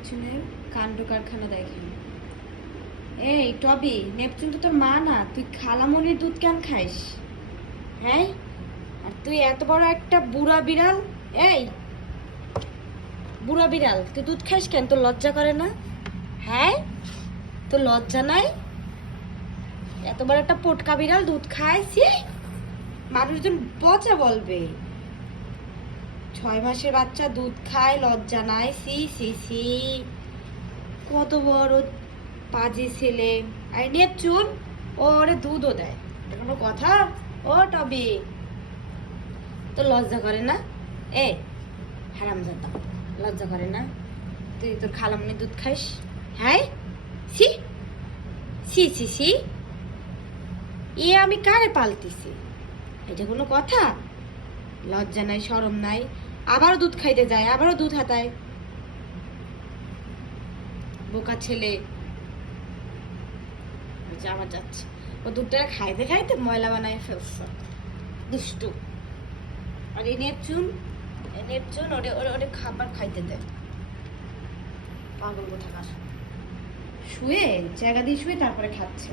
নেপচুনের কাণ্ড কারখানা দেখেন। এই, টবি নেপচুন তো তোর মা না? তুই খালামনির দুধ কেন খাইস? হ্যাঁ? আর তুই এত বড় একটা বুড়া বিড়াল? এই, বুড়া বিড়াল, তুই দুধ খাইস কেন? তোর লজ্জা করে না? হ্যাঁ? তোর লজ্জা নাই? এত বড় একটা পটকা বিড়াল দুধ খায়? ছি! মানুষজন পচা বলবে। ছয় মাসের বাচ্চা, দুধ খায়, লজ্জা নাই, সি সি সি। কত বড় পাজি ছেলে। আর নেপচুন ও ওরে দুধও দেয়। এটা কোনো কথা? ও টবি। তো লজ্জা করে না? এ, হারামজাদা, লজ্জা করে না? তুই তোর খালামনি দুধ খাইস? হ্যাঁ? সি সি সি সি এ আমি কারে পালতেছি? এটা কোনো কথা? লজ্জা নাই, শরম নাই। আবারও দুধ খাইতে যায়, আবারও দুধ হাতায়। বোকা ছেলে। আমার যাচ্ছে। ও দুধটা খাইতে খাইতে ময়লা বানায় ফেলছে। দুষ্টু। আর এই নেপচুন নেপচুন, ওরে ওরে ওরে খাবার খাইতে দেয় পাগল কোথাকার। শুয়ে, জায়গা দিয়ে শুয়ে তারপরে খাচ্ছে।